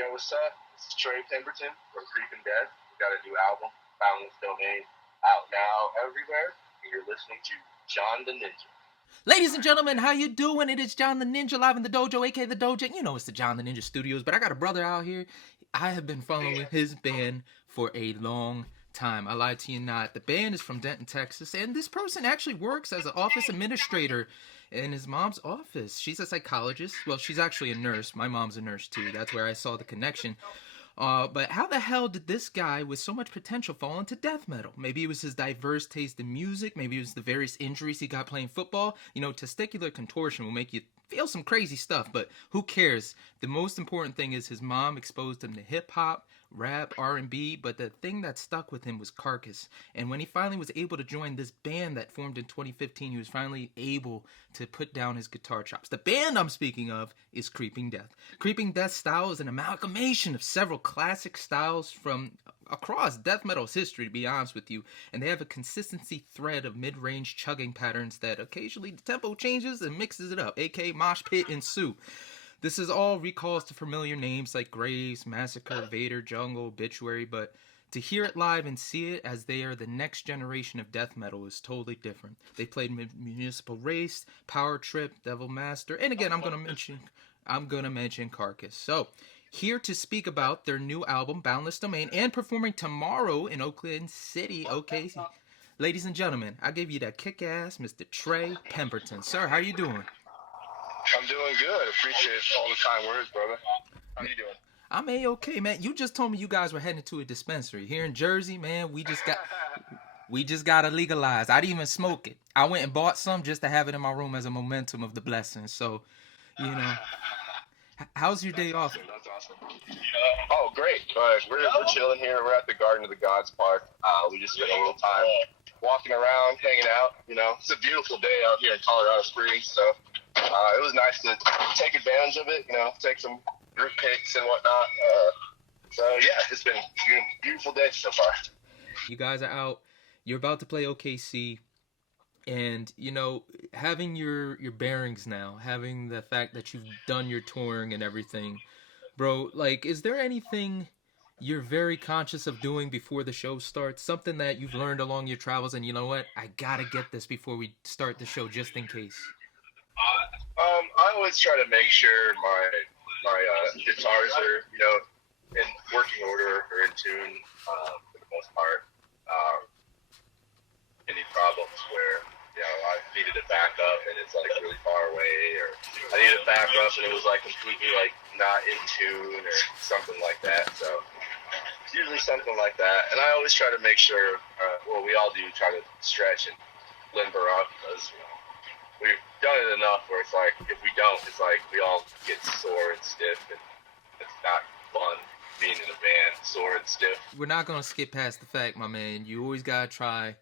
Yo, what's up? This is Trey Pemberton from Creeping Death. We got a new album, Boundless Domain, out now everywhere, and you're listening to John the Ninja. Ladies and gentlemen, how you doing? It is John the Ninja live in the dojo, aka the Dojo. You know it's the John the Ninja Studios, but I got a brother out here. I have been following his band for a long time. I lied to you not. The band is from Denton, Texas, and this person actually works as an office administrator in his mom's office. She's a psychologist. Well, she's actually a nurse. My mom's a nurse too. That's where I saw the connection. But how the hell did this guy with so much potential fall into death metal? Maybe it was his diverse taste in music. Maybe it was the various injuries he got playing football. You know, testicular contortion will make you feel some crazy stuff, but who cares? The most important thing is his mom exposed him to hip-hop, rap, R&B, but the thing that stuck with him was Carcass. And when he finally was able to join this band that formed in 2015, he was finally able to put down his guitar chops. The band I'm speaking of is Creeping Death. Creeping Death style is an amalgamation of several classic styles from across death metal's history, to be honest with you, and they have a consistency thread of mid-range chugging patterns that occasionally the tempo changes and mixes it up, aka mosh pit ensue. This is all recalls to familiar names like Graves, Massacre, Vader, Jungle, Obituary, but to hear it live and see it as they are the next generation of death metal is totally different. They played Municipal Waste, Power Trip, Devil Master, and again I'm gonna mention Carcass. So here to speak about their new album, Boundless Domain, and performing tomorrow in Oakland City, OKC. Ladies and gentlemen, I give you that kick-ass Mr. Trey Pemberton. Sir, how you doing? I'm doing good. Appreciate all the kind words, brother. How you doing? I'm A-okay, man. You just told me you guys were heading to a dispensary. Here in Jersey, man, we just got to legalize. I didn't even smoke it. I went and bought some just to have it in my room as a momentum of the blessing. So, you know, how's your day off? That's awesome. Oh, great. We're chilling here. We're at the Garden of the Gods Park. We just spent a little time walking around, hanging out. You know, it's a beautiful day out here in Colorado Springs, so it was nice to take advantage of it, you know, take some group pics and whatnot. So, yeah, it's been a beautiful day so far. You guys are out. You're about to play OKC. And, you know, having your bearings now, having the fact that you've done your touring and everything, bro, like, is there anything you're very conscious of doing before the show starts? Something that you've learned along your travels and, you know what, I gotta get this before we start the show just in case. I always try to make sure my guitars are, you know, in working order or in tune for the most part. Any problems where, you know, I needed to back up and it's like really far away, or I needed to back up and it was like completely like not in tune or something like that. So it's usually something like that. And I always try to make sure, well, we all do try to stretch and limber up because, you know, we've done it enough where it's like, if we don't, it's like we all get sore and stiff, and it's not fun being in a band, sore and stiff. We're not going to skip past the fact, my man, you always got to try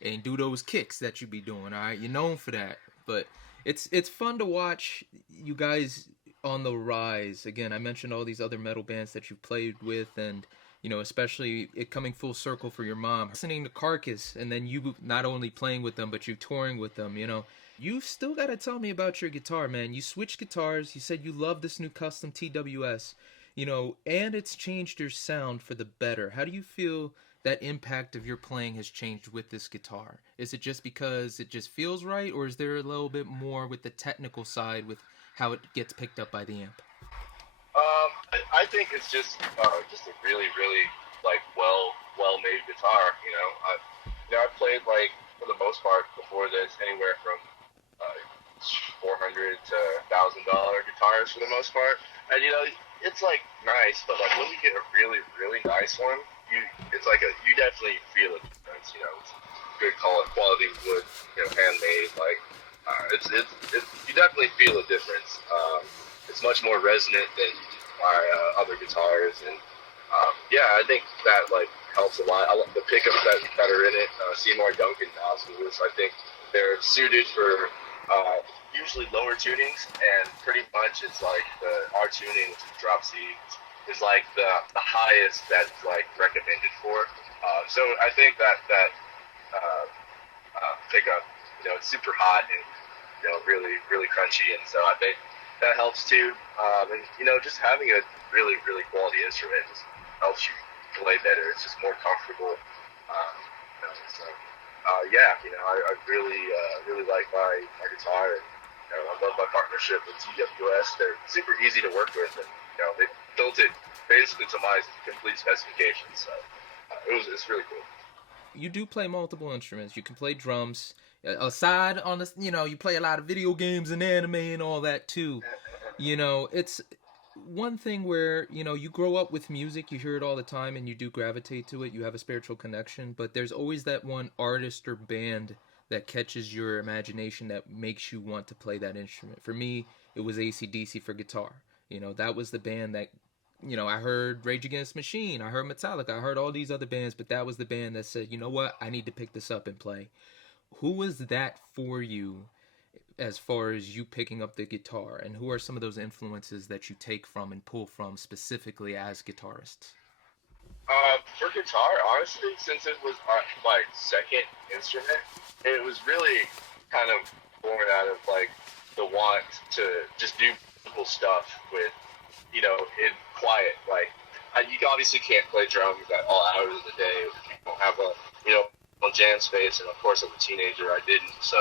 and do those kicks that you be doing, all right? You're known for that, but it's fun to watch you guys on the rise. Again, I mentioned all these other metal bands that you've played with, and, you know, especially it coming full circle for your mom. Listening to Carcass, and then you not only playing with them, but you touring with them, you know. You've still got to tell me about your guitar, man. You switched guitars. You said you love this new custom TWS, you know, and it's changed your sound for the better. How do you feel that impact of your playing has changed with this guitar? Is it just because it just feels right, or is there a little bit more with the technical side with how it gets picked up by the amp? I think it's just a really, really like well-made guitar. I played like for the most part before this anywhere from $400 to $1,000 guitars for the most part, and you know it's like nice, but like when you get a really, really nice one, you definitely feel a difference. You know, it's good quality wood, you know, handmade. Like it's you definitely feel a difference. It's much more resonant than my other guitars, and yeah, I think that like helps a lot. I love the pickups that are in it. Seymour Duncan nozzles, I think they're suited for usually lower tunings, and pretty much it's like our tuning, which is drop C, is like the highest that's like recommended for. So I think that pickup, you know, it's super hot and, you know, really, really crunchy, and so I think that helps too. And you know, just having a really, really quality instrument just helps you play better. It's just more comfortable. You know, so yeah, you know, I really, really like my guitar, and you know, I love my partnership with TWS. They're super easy to work with, and you know, they built it basically to my complete specifications. So it's really cool. You do play multiple instruments. You can play drums. Aside on this, you know, you play a lot of video games and anime and all that too. You know, it's one thing where, you know, you grow up with music, you hear it all the time and you do gravitate to it. You have a spiritual connection, but there's always that one artist or band that catches your imagination that makes you want to play that instrument. For me, it was AC/DC for guitar. You know, that was the band that, you know, I heard Rage Against the Machine, I heard Metallica, I heard all these other bands, but that was the band that said, you know what, I need to pick this up and play. Who was that for you as far as you picking up the guitar, and who are some of those influences that you take from and pull from specifically as guitarists? For guitar, honestly, since it was my second instrument, it was really kind of born out of like the want to just do cool stuff with, you know, in quiet. Like, you obviously can't play drums at all hours of the day. You don't have a, you know, jam space, and of course, as a teenager, I didn't. So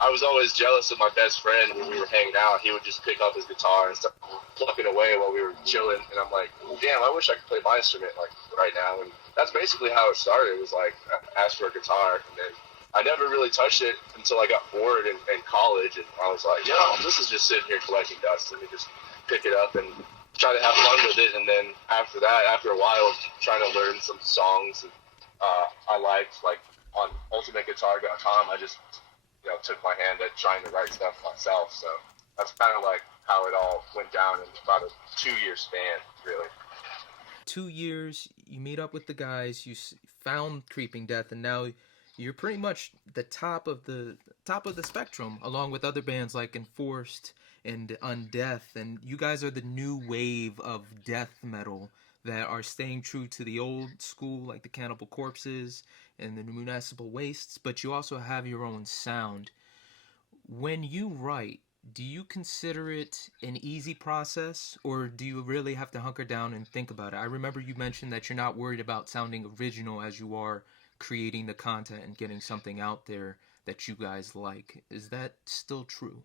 I was always jealous of my best friend when we were hanging out. He would just pick up his guitar and start plucking away while we were chilling, and I'm like, damn, I wish I could play my instrument like right now. And that's basically how it started. It was like I asked for a guitar, and then I never really touched it until I got bored in college, and I was like, yo, this is just sitting here collecting dust. Let me just pick it up and try to have fun with it. And then after that, after a while of trying to learn some songs I liked, like on ultimateguitar.com, I just, you know, took my hand at trying to write stuff myself. So that's kind of like how it all went down in about a 2-year span, really. 2 years, you meet up with the guys, you found Creeping Death, and now you're pretty much the top of the spectrum, along with other bands like Enforced and Undeath, and you guys are the new wave of death metal that are staying true to the old school, like the Cannibal Corpses and the Municipal Wastes, but you also have your own sound. When you write, do you consider it an easy process, or do you really have to hunker down and think about it? I remember you mentioned that you're not worried about sounding original as you are creating the content and getting something out there that you guys like. Is that still true?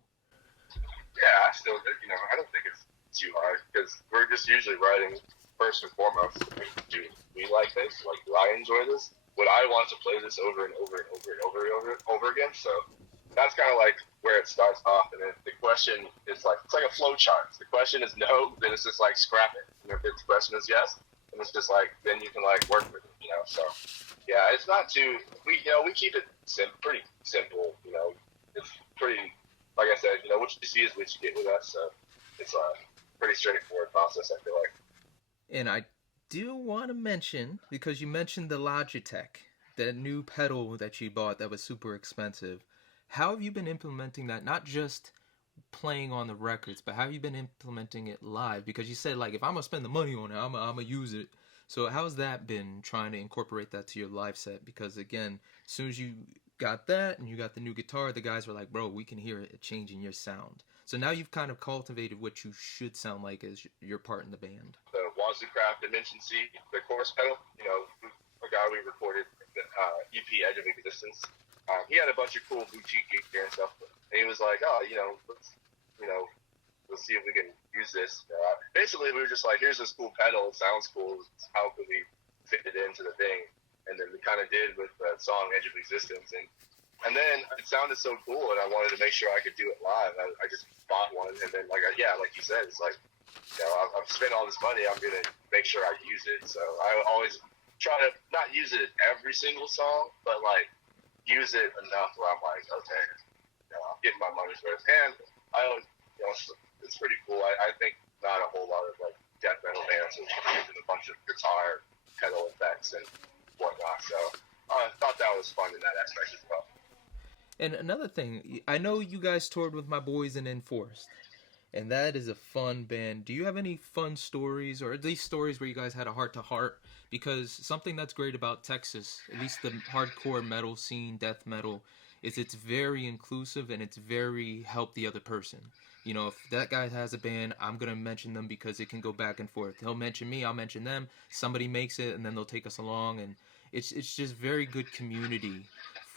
Yeah, I still, you know, I don't think it's too hard, because we're just usually writing first and foremost, do we like this? Like, do I enjoy this? Would I want to play this over and over and over and over and over again? So that's kind of like where it starts off. And then the question is like, it's like a flow chart. If the question is no, then it's just like scrap it. And if the question is yes, then it's just like, then you can like work with it, you know? So yeah, it's not too, we keep it pretty simple, you know? It's pretty, like I said, you know, what you see is what you get with us. So it's a pretty straightforward process, I feel like. And I do want to mention, because you mentioned the Logitech, that new pedal that you bought that was super expensive. How have you been implementing that? Not just playing on the records, but how have you been implementing it live? Because you said, like, if I'm going to spend the money on it, I'm going to use it. So how's that been, trying to incorporate that to your live set? Because, again, as soon as you got that and you got the new guitar, the guys were like, bro, we can hear it changing your sound. So now you've kind of cultivated what you should sound like as your part in the band. The Wazucraft Dimension C, the chorus pedal, you know, a guy we recorded the EP Edge of Existence. He had a bunch of cool boutique gear and stuff, and he was like, oh, you know, let's see if we can use this. Basically, we were just like, here's this cool pedal, it sounds cool, how can we fit it into the thing? And then we kind of did with the song Edge of Existence, and then it sounded so cool, and I wanted to make sure I could do it live. I just bought one, and then, like you said, it's like, you know, I've spent all this money, I'm going to make sure I use it. So I always try to not use it in every single song, but, like, use it enough where I'm like, okay, you know, I'm getting my money's worth. And I always, you know, it's pretty cool. I think not a whole lot of, like, death metal bands are using a bunch of guitar pedal effects and whatnot. So I thought that was fun in that aspect as well. And another thing, I know you guys toured with my boys in Enforced, and that is a fun band. Do you have any fun stories, or at least stories where you guys had a heart-to-heart? Because something that's great about Texas, at least the hardcore metal scene, death metal, is it's very inclusive and it's very help the other person. You know, if that guy has a band, I'm gonna mention them because it can go back and forth. He'll mention me, I'll mention them. Somebody makes it, and then they'll take us along, and it's just very good community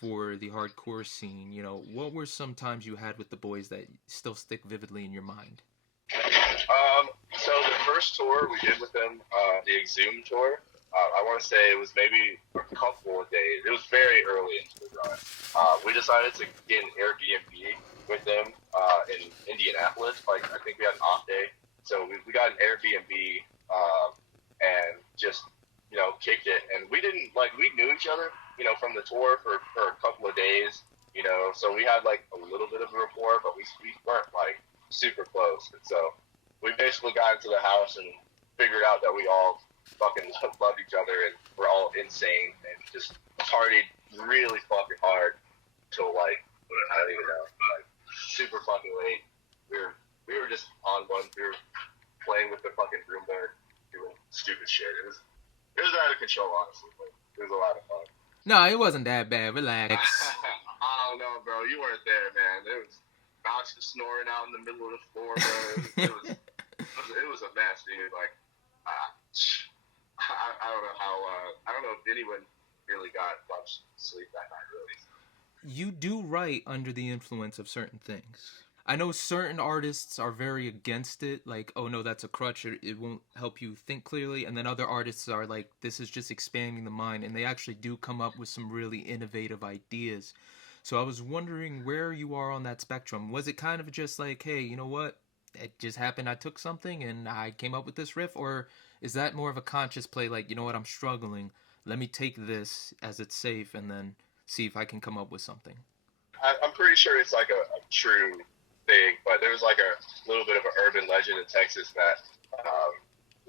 for the hardcore scene. You know, what were some times you had with the boys that still stick vividly in your mind? So the first tour we did with them, the Exhume tour, I want to say it was maybe a couple of days. It was very early into the run. We decided to get an Airbnb with them in Indianapolis. Like, I think we had an off day. So we got an Airbnb and just, you know, kicked it. And we didn't, like, we knew each other, you know, from the tour for a couple of days, you know. So we had, like, a little bit of a rapport, but we weren't, like, super close. And so we basically got into the house and figured out that we all fucking love each other, and we're all insane and just partied really fucking hard till, like, I don't even know, like, super fucking late. We were just on one. We were playing with the fucking Roomba, doing stupid shit. It was out of control, honestly, but it was a lot of fun. No, it wasn't that bad. Relax. I don't know, bro. You weren't there, man. There was boxes snoring out in the middle of the floor, bro. It was a mess, dude. Like, I don't know how. I don't know if anyone really got much sleep that night, really. You do write under the influence of certain things. I know certain artists are very against it, like, oh no, that's a crutch, it won't help you think clearly, and then other artists are like, this is just expanding the mind, and they actually do come up with some really innovative ideas. So I was wondering where you are on that spectrum. Was it kind of just like, hey, you know what, it just happened, I took something and I came up with this riff, or is that more of a conscious play, like, you know what, I'm struggling, let me take this as it's safe and then see if I can come up with something? I'm pretty sure it's like a true thing, but there was like a little bit of an urban legend in Texas that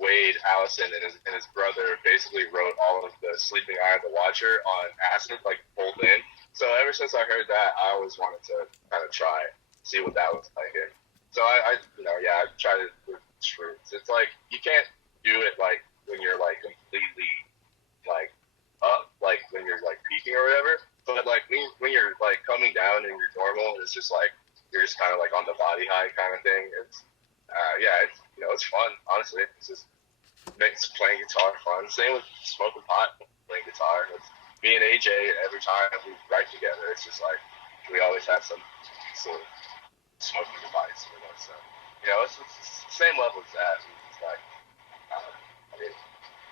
Wade Allison and his brother basically wrote all of the Sleeping Eye of the Watcher on acid, like pulled in. So ever since I heard that, I always wanted to kind of try, see what that was like. And so I tried it with shrooms. It's like, you can't do it like when you're like completely like up, like when you're like peaking or whatever. But like when you're like coming down and you're normal, it's just like, you're just kind of like on the body high kind of thing. It's it's, you know, it's fun, honestly. It's just makes playing guitar fun. Same with smoking pot, playing guitar. It's me and AJ, every time we write together, it's just like we always have some sort of smoking device, you know. So, you know, it's the same level as that. It's like, I mean,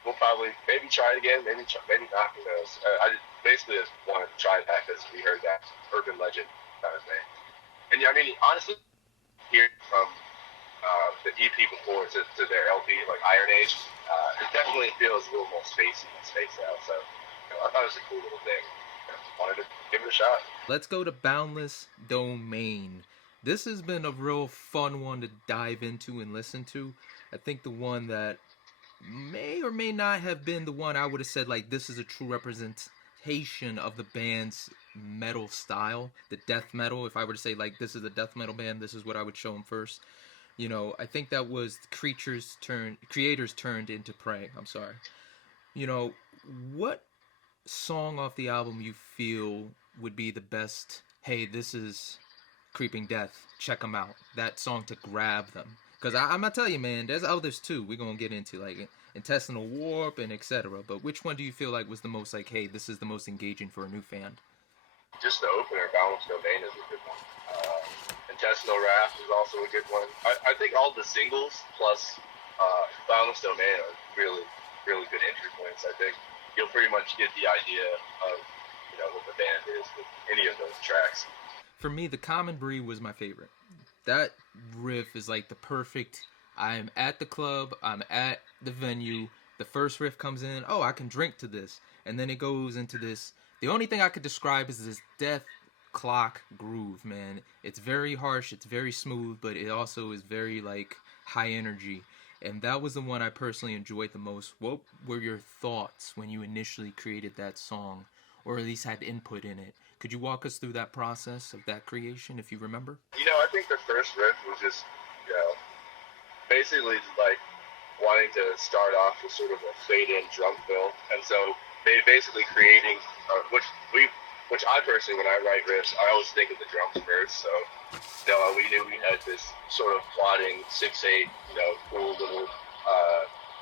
we'll probably maybe try it again, maybe not, who knows. I basically just wanted to try that because we heard that urban legend kind of thing. And yeah, I mean, honestly, hearing from the EP before to their LP, like Iron Age, it definitely feels a little more spacey and spaced out. So, you know, I thought it was a cool little thing. Wanted to give it a shot. Let's go to Boundless Domain. This has been a real fun one to dive into and listen to. I think the one that may or may not have been the one I would have said, like, this is a true representation of the band's metal style, the death metal. If I were to say, like, this is a death metal band, this is what I would show them first. You know, I think that was creators turned into prey. I'm sorry. You know, what song off the album you feel would be the best, hey, this is Creeping Death, check them out, that song to grab them? Because I'm gonna tell you, man, there's others too we're gonna get into, like Intestinal Warp and etc. But which one do you feel like was the most, like, hey, this is the most engaging for a new fan? Just the opener, Boundless Domain, is a good one. Intestinal Wrath is also a good one. I think all the singles plus Boundless Domain are really, really good entry points. I think you'll pretty much get the idea of, you know, what the band is with any of those tracks. For me, The Common Breed was my favorite. That riff is like the perfect, I'm at the club, I'm at the venue, the first riff comes in, oh, I can drink to this. And then it goes into this, the only thing I could describe is this death clock groove, man. It's very harsh, it's very smooth, but it also is very, like, high energy. And that was the one I personally enjoyed the most. What were your thoughts when you initially created that song, or at least had input in it? Could you walk us through that process of that creation, if you remember? You know, I think the first riff was just, you know, basically like wanting to start off with sort of a fade-in drum fill. And so basically creating, which we which I personally, when I write riffs, I always think of the drums first. So, we knew we had this sort of plodding 6/8, cool little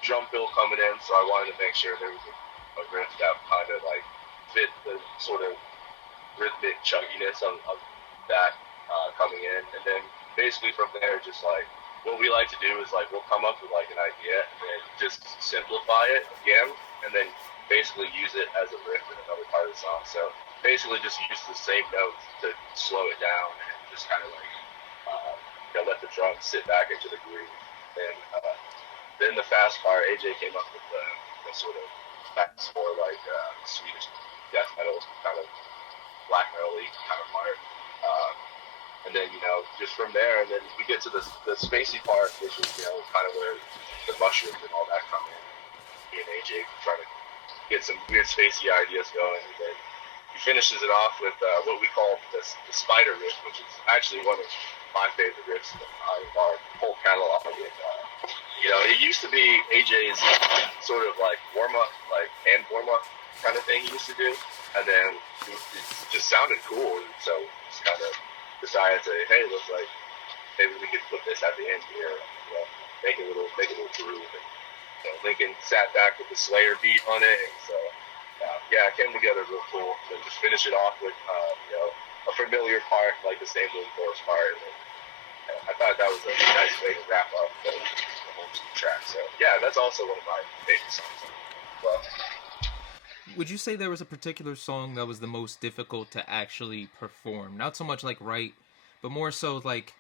drum fill coming in. So I wanted to make sure there was a riff that kind of like fit the sort of rhythmic chunkiness of that coming in, and then basically from there, just like what we like to do is like we'll come up with like an idea and then just simplify it again, and then basically use it as a riff in another part of the song. So basically, just use the same notes to slow it down and just kind of like let the drums sit back into the groove. And then the fast part, AJ came up with the sort of that's more like Swedish death metal kind of black metal-y kind of part. And then, just from there, and then we get to the spacey part, which is, kind of where the mushrooms and all that come in. Me and AJ trying to get some weird spacey ideas going, and then he finishes it off with what we call the spider riff, which is actually one of my favorite riffs in our whole catalog. It used to be AJ's sort of like warm-up, like hand warm-up kind of thing he used to do, and then it just sounded cool, and so just kind of decided to, hey, looks like maybe we could put this at the end here, make a little groove. And Lincoln sat back with the Slayer beat on it, and so it came together real cool. And then just finish it off with a familiar part, like the same little chorus part. And I thought that was a nice way to wrap up the whole track. So that's also one of my favorite songs. Well. Would you say there was a particular song that was the most difficult to actually perform? Not so much like write, but more so like,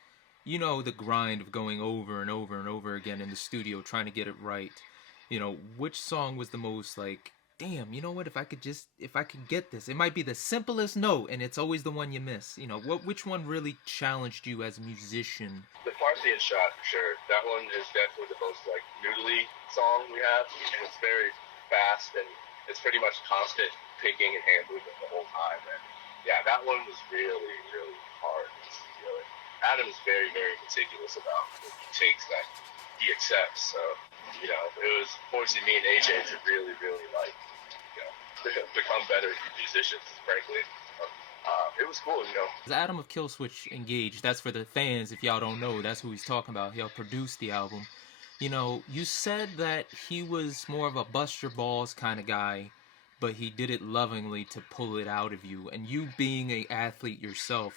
the grind of going over and over and over again in the studio trying to get it right. Which song was the most like, damn, you know what, if I could get this, it might be the simplest note and it's always the one you miss. Which one really challenged you as a musician? The Parthian shot, for sure. That one is definitely the most like noodly song we have, and it's very fast and it's pretty much constant picking and hand movement the whole time. And that one was really, really hard. Adam is very, very meticulous about the takes that he accepts. So, it was forcing me and AJ to really, really like, become better musicians, frankly. It was cool, Adam of Killswitch engaged. That's for the fans. If y'all don't know, that's who he's talking about. He'll produce the album. You said that he was more of a bust your balls kind of guy, but he did it lovingly to pull it out of you. And you being an athlete yourself,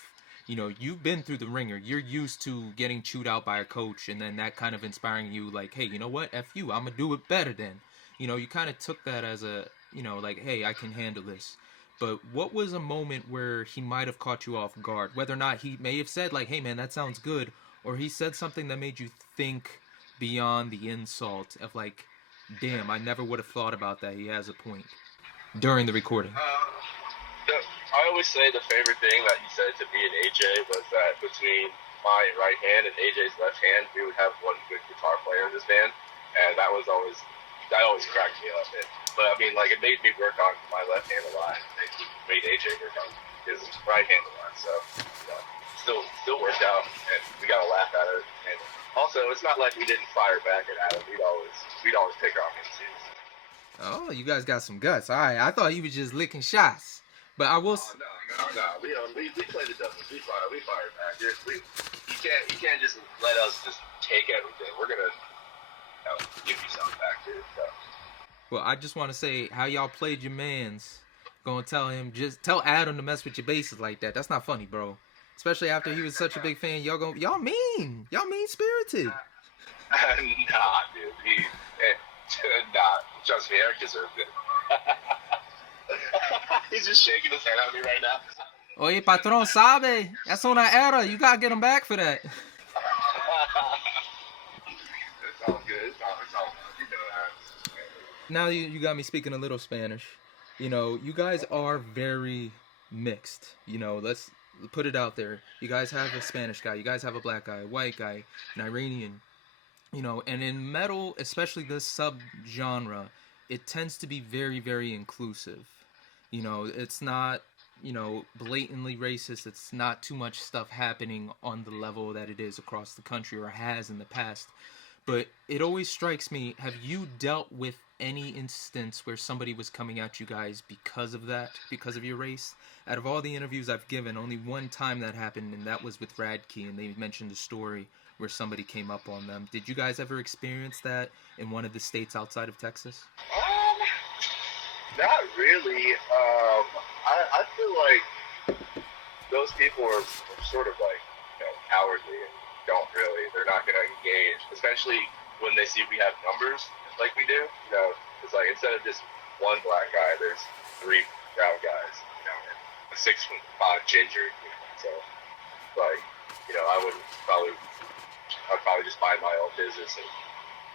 you've been through the ringer. You're used to getting chewed out by a coach, and then that kind of inspiring you like, hey, you know what? F you. I'm going to do it better then. You kind of took that as a, like, hey, I can handle this. But what was a moment where he might have caught you off guard? Whether or not he may have said, like, hey, man, that sounds good, or he said something that made you think beyond the insult of like, damn, I never would have thought about that. He has a point. During the recording. I always say the favorite thing that he said to me and AJ was that between my right hand and AJ's left hand, we would have one good guitar player in this band, and that always cracked me up. But I mean, like, it made me work on my left hand a lot. It made AJ work on his right hand a lot. So still worked out, and we got to laugh at it. And also, it's not like we didn't fire back at Adam. We'd always take our him seriously. Oh, you guys got some guts. All right, I thought you were just licking shots, but I will. No. We play the doubles. We fire back. You can't just let us just take everything. We're gonna give you something back too. So. Well, I just want to say how y'all played your mans. Gonna tell Adam to mess with your basses like that. That's not funny, bro. Especially after he was such a big fan. Y'all mean spirited. Nah, dude. Nah. Trust me, Eric deserved it. He's just shaking his head at me right now. Oye, patrón, sabe. That's una era. You gotta get him back for that. It's all good. It's all good. You know that. Now you got me speaking a little Spanish. You guys are very mixed. Let's put it out there. You guys have a Spanish guy. You guys have a black guy, a white guy, an Iranian. And in metal, especially this subgenre, it tends to be very, very inclusive. It's not, blatantly racist. It's not too much stuff happening on the level that it is across the country or has in the past. but it always strikes me, have you dealt with any instance where somebody was coming at you guys because of that, because of your race? Out of all the interviews I've given, only one time that happened, and that was with Radkey, and they mentioned a story where somebody came up on them. Did you guys ever experience that in one of the states outside of Texas? Not really. I feel like those people are sort of like, cowardly and they're not going to engage, especially when they see we have numbers like we do. It's like instead of just one black guy, there's 3 brown guys, and a 6'5" ginger, so like, I'd probably just mind my own business and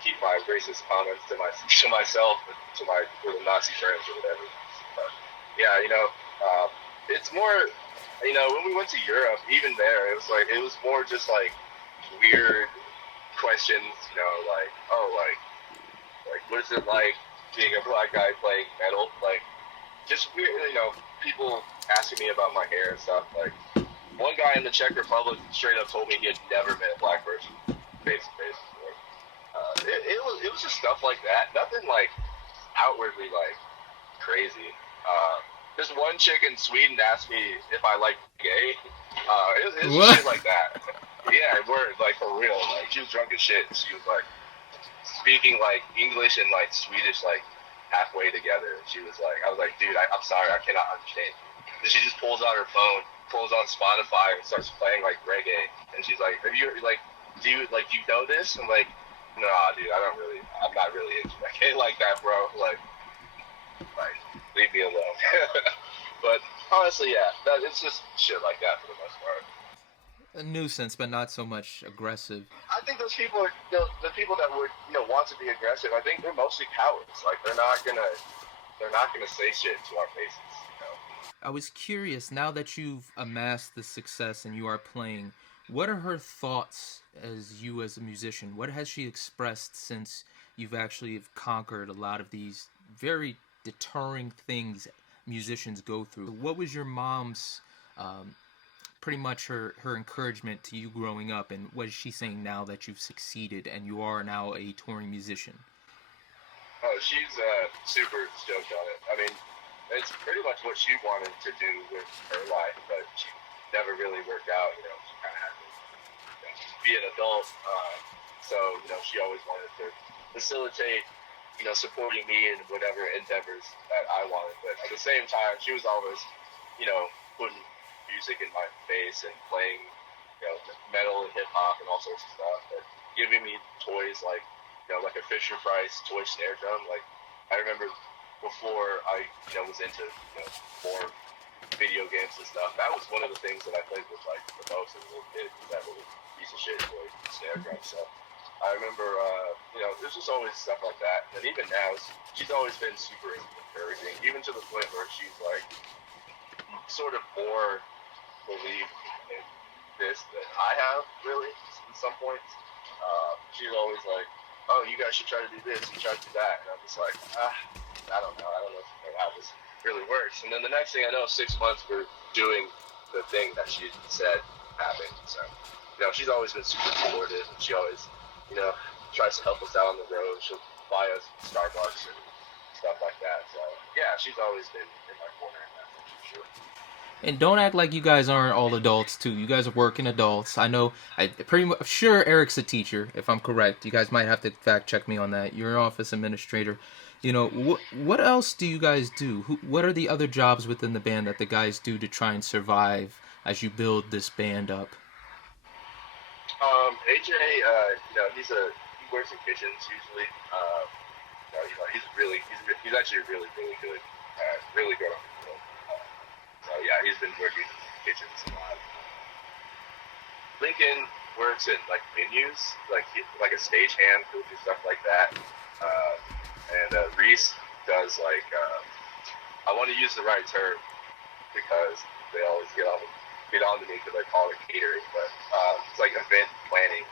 keep my racist comments to myself, to my little Nazi friends or whatever. But yeah, it's more, when we went to Europe, even there, it was more just like weird questions, like, what is it like being a black guy playing metal? Like, just weird, people asking me about my hair and stuff. Like, one guy in the Czech Republic straight up told me he had never met a black person face to face before. It was just stuff like that. Nothing like outwardly like crazy. This one chick in Sweden asked me if I like gay. It was just shit like that. Yeah, word, like for real. Like, she was drunk as shit. And she was like speaking like English and like Swedish like halfway together. And she was like, I was like, dude, I'm sorry, I cannot understand. Then she just pulls out her phone, pulls on Spotify, and starts playing like reggae. And she's like, do you know this? I'm like, nah, dude, I'm not really into reggae like that, bro. Like leave me alone. But honestly, yeah, it's just shit like that for the most part. A nuisance, but not so much aggressive. I think those people are, the people that would, want to be aggressive, I think they're mostly cowards. Like, they're not gonna say shit to our faces, I was curious, now that you've amassed the success and you are playing, what are her thoughts as you as a musician? What has she expressed since you've actually conquered a lot of these very deterring things musicians go through? What was your mom's pretty much her encouragement to you growing up, and what is she saying now that you've succeeded and you are now a touring musician? Oh, she's super stoked on it. I mean, it's pretty much what she wanted to do with her life, but she never really worked out. She kind of had to be an adult. So, she always wanted to facilitate, supporting me in whatever endeavors that I wanted. But at the same time, she was always, putting music in my face and playing, metal and hip hop and all sorts of stuff, but giving me toys like a Fisher Price toy snare drum. Like, I remember before I was into more video games and stuff, that was one of the things that I played with like the most as a little kid, was that little piece of shit toy snare drum. So I remember there's just always stuff like that. And even now, she's always been super encouraging, even to the point where she's like sort of more believe in this than I have, really, in some points. She's always like, oh, you guys should try to do this, you try to do that. And I'm just like, I don't know how this really works. And then the next thing I know, 6 months we're doing the thing that she said happened. So, she's always been super supportive, and she always, tries to help us out on the road. She'll buy us Starbucks and stuff like that. So, yeah, she's always been in my corner in that sense, for sure. And don't act like you guys aren't all adults too. You guys are working adults. I know. Sure Eric's a teacher, if I'm correct. You guys might have to fact check me on that. You're an office administrator. What else do you guys do? What are the other jobs within the band that the guys do to try and survive as you build this band up? AJ, he works in kitchens usually. He's actually really, really good. Really good on the field. So yeah, he's been working in kitchens a lot. Lincoln works in like venues, like a stagehand who do stuff like that. And Reese does like I want to use the right term because they always get on to me because I call it catering, but it's like event planning,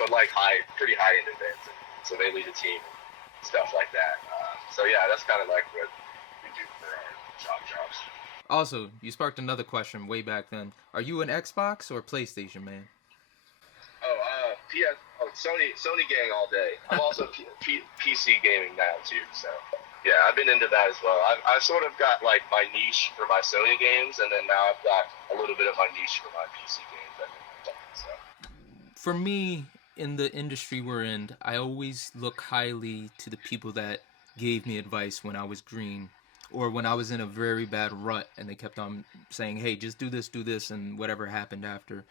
but like pretty high end events. So they lead a team, and stuff like that. So yeah, that's kind of like what we do for our jobs. Also, you sparked another question way back then. Are you an Xbox or PlayStation man? PS. Oh, Sony gang all day. I'm also PC gaming now too, so yeah, I've been into that as well. I've sort of got like my niche for my Sony games, and then now I've got a little bit of my niche for my PC games. So. For me, in the industry we're in, I always look highly to the people that gave me advice when I was green, or when I was in a very bad rut, and they kept on saying, "Hey, just do this," and whatever happened after.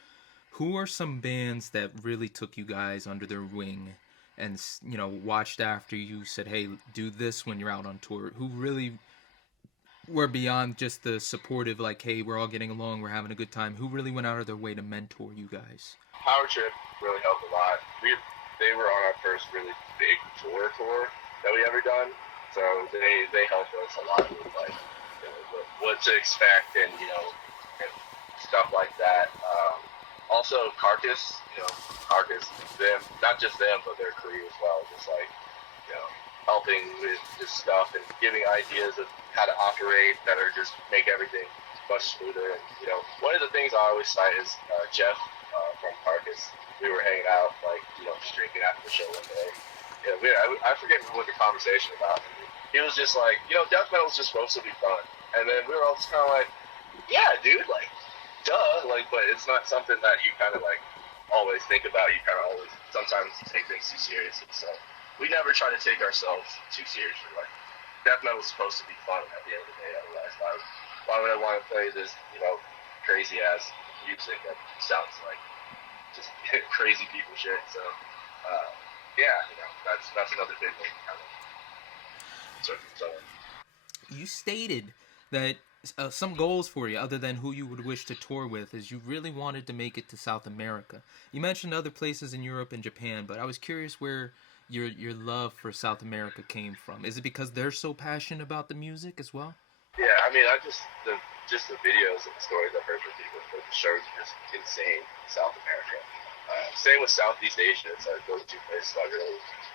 Who are some bands that really took you guys under their wing and, you know, watched after you, said, hey, do this when you're out on tour? Who really were beyond just the supportive, like, hey, we're all getting along, we're having a good time? Who really went out of their way to mentor you guys? Power Trip really helped a lot. They were on our first really big tour that we ever done, so they helped us a lot with, like, you know, what to expect and, you know, and stuff like that. Also, Carcass, them, not just them, but their crew as well, just like, you know, helping with this stuff and giving ideas of how to operate that are just make everything much smoother. And, you know, one of the things I always cite is Jeff from Carcass. We were hanging out, like, you know, just drinking after the show one day. Yeah, I forget what the conversation about. He was just like, you know, death metal is just supposed to be fun. And then we were all just kind of like, yeah, dude, like, duh, like, but it's not something that you kind of like always think about. You kind of always sometimes take things too seriously. So we never try to take ourselves too seriously. Like, death metal is supposed to be fun at the end of the day. Otherwise, why would I want to play this, you know, crazy ass music that sounds like just crazy people shit? So yeah, you know, that's another big thing. Kind of. So you stated that some goals for you, other than who you would wish to tour with, is you really wanted to make it to South America. You mentioned other places in Europe and Japan, but I was curious where your love for South America came from. Is it because they're so passionate about the music as well? Yeah, I mean, just the videos and the stories I've heard from people, the shows are just insane in South America. Same with Southeast Asia. It's those two places I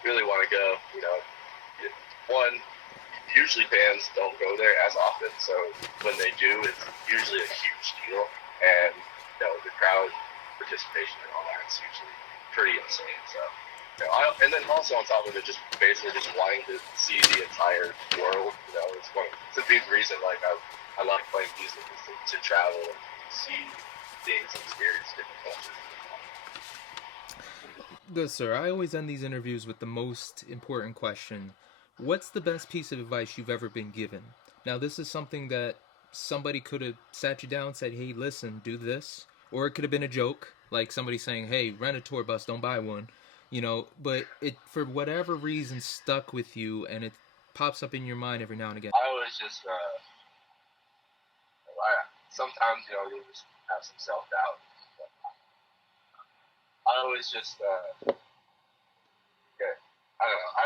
really want to go. You know, one, usually bands don't go there as often, so when they do, it's usually a huge deal, and you know, the crowd participation and all that is usually pretty insane. So, you know, and then also on top of it, just basically just wanting to see the entire world. You know, it's a big reason. Like I like playing music is to travel and see things, experience different cultures. Good sir. I always end these interviews with the most important question. What's the best piece of advice you've ever been given? Now, this is something that somebody could have sat you down and said, hey, listen, do this. Or it could have been a joke, like somebody saying, hey, rent a tour bus, don't buy one. You know, but it, for whatever reason, stuck with you, and it pops up in your mind every now and again. I always just, sometimes, you know, you just have some self-doubt. I always just, I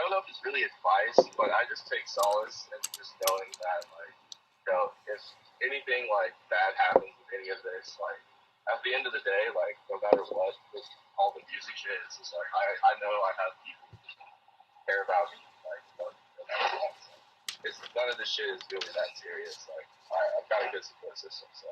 don't know if it's really advice, but I just take solace in just knowing that, like, you know, if anything, like, bad happens with any of this, like, at the end of the day, like, no matter what, with all the music shit, it's just like, I know I have people who care about me, like, no matter what. So none of this shit is really that serious. Like, I've got a good support system, so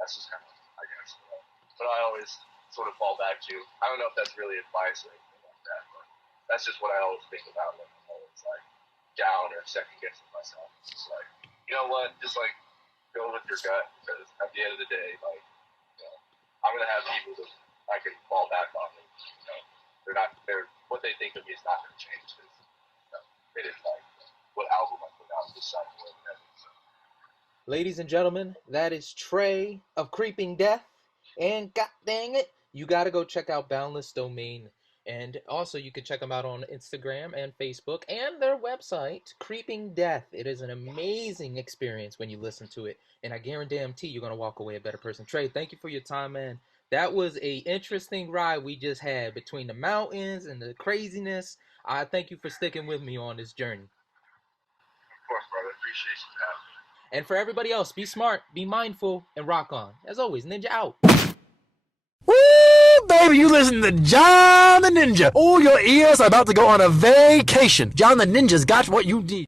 that's just kind of, I guess, you know. But I always sort of fall back to, I don't know if that's really advice or anything like that, but that's just what I always think about when I'm always, like, down or second guessing myself. It's just like, you know what, just, like, go with your gut, because at the end of the day, like, you know, I'm going to have people that I can fall back on, and, you know, what they think of me is not going to change, because, you know, they didn't like what album I put out this side or whatever, so. Ladies and gentlemen, that is Trey of CREEPINGDEATH, and god dang it, you got to go check out Boundless Domain. And also, you can check them out on Instagram and Facebook and their website, CREEPINGDEATH. It is an amazing experience when you listen to it. And I guarantee you're going to walk away a better person. Trey, thank you for your time, man. That was a interesting ride we just had between the mountains and the craziness. I thank you for sticking with me on this journey. Of course, brother. Appreciate you having me. And for everybody else, be smart, be mindful, and rock on. As always, Ninja out. Woo, baby, you listen to John the Ninja. Oh, your ears are about to go on a vacation. John the Ninja's got what you need.